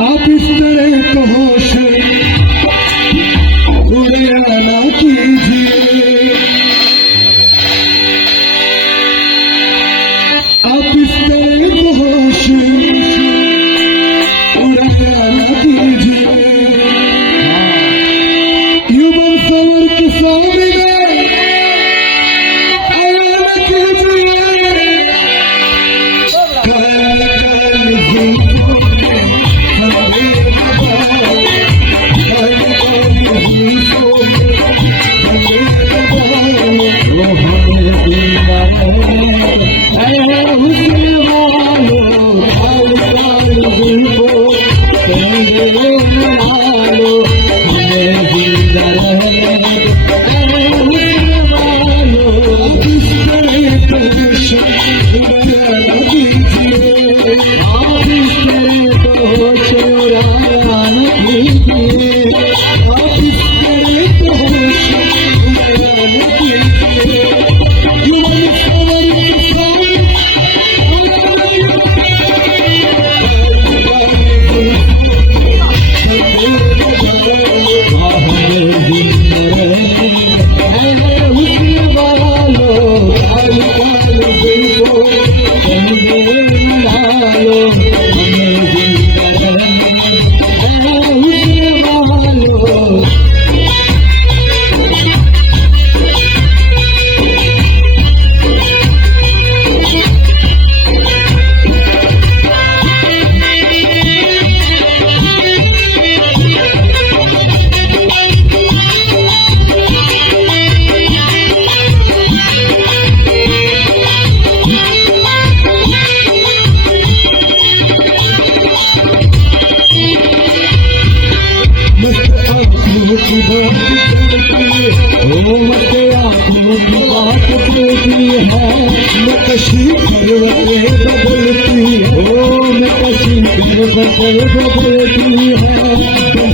आप इस तरह तो होश उड़ाना कीजिए, आप इस तरह तो होश उड़ाना कीजिए। युवा सवर के सामने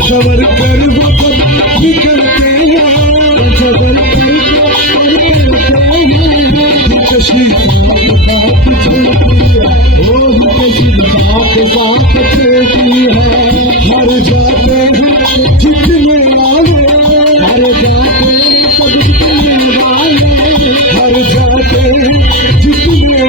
सवर कर निकलते हर जाते जितने वाले हर जाते हर जाते जितने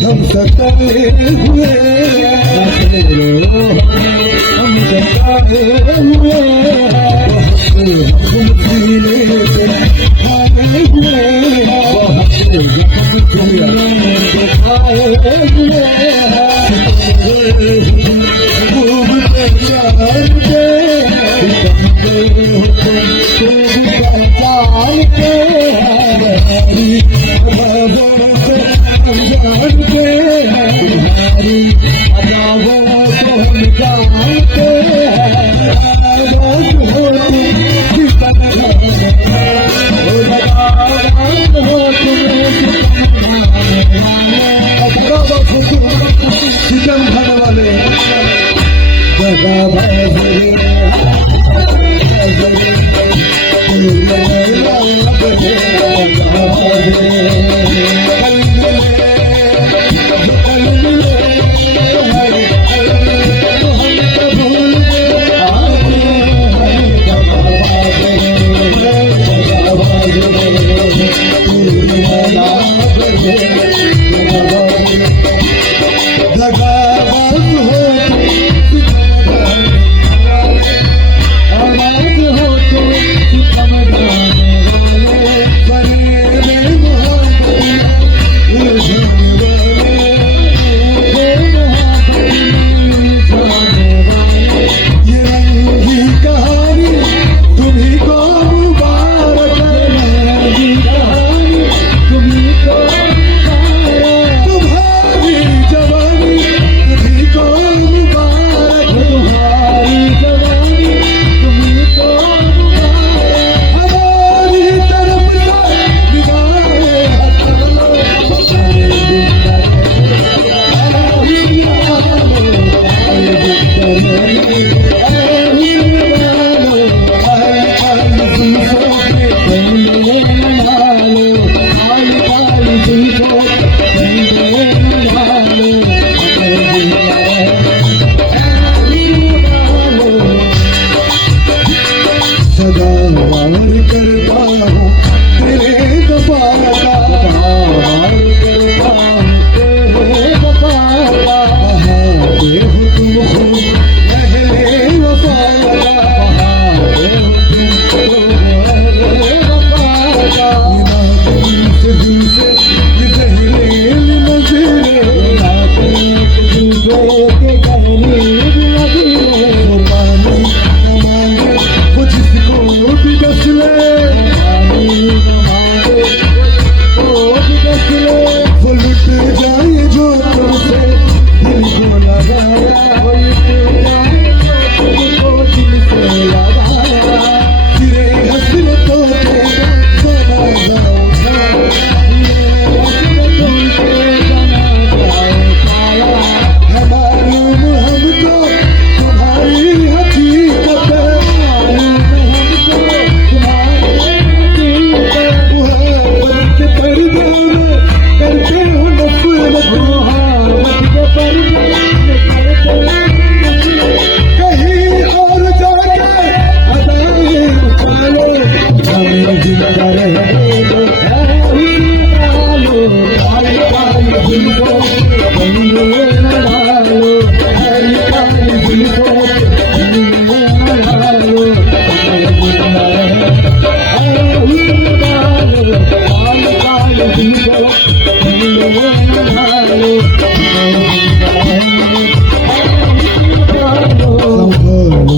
हम सताए हुए हम सताए हुए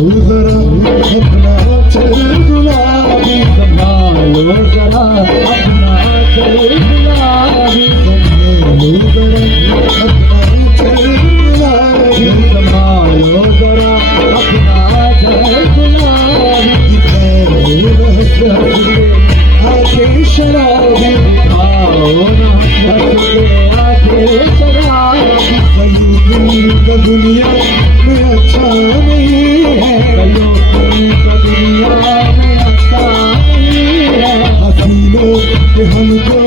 जरा अपना चल गुलाबी, संभालो जरा अपना चल गुलाबी, संभालो जरा अपना चल गुलाबी, संभालो जरा अपना चल गुलाबी, आके शराबी, दिखाओ ना हंसते आके शराबी, कहीं का दुनिया में अच्छा नहीं है, कलो का दुनिया में अच्छा नहीं है, हसीनों पे हमको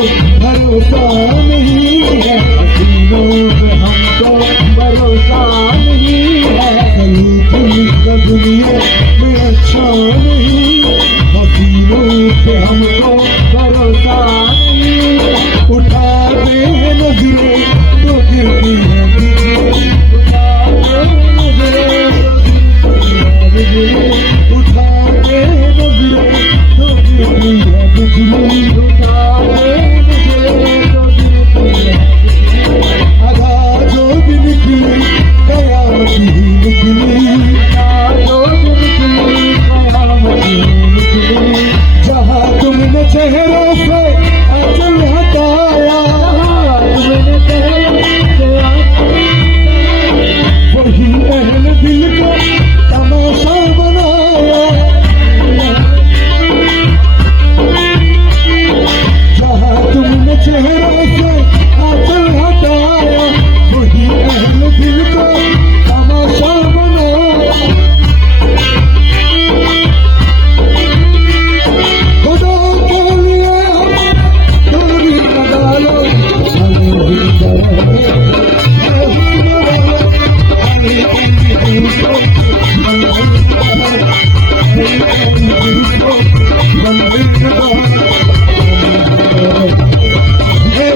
भरोसा नहीं है, हसीनों पे हमको भरोसा नहीं है, कहीं का दुनिया में अच्छा नहीं, हसीनों पे हमको भरोसा नहीं है, उठाते हैं नजरें तो गिरती है बिजली, उठाते हैं नजरें तो गिरती है बिजली, आधा जो भी निकली कयामत ही निकली, जहाँ तुमने चेहरों से आंचल हटाया, वही अहल दिल को तमाशा बनाया, जहाँ तुमने चेहरों से आंचल हटाया, वही अहल दिल को तमाशा बनाया, खुदा के लिए दूरी लगा लो, Hey,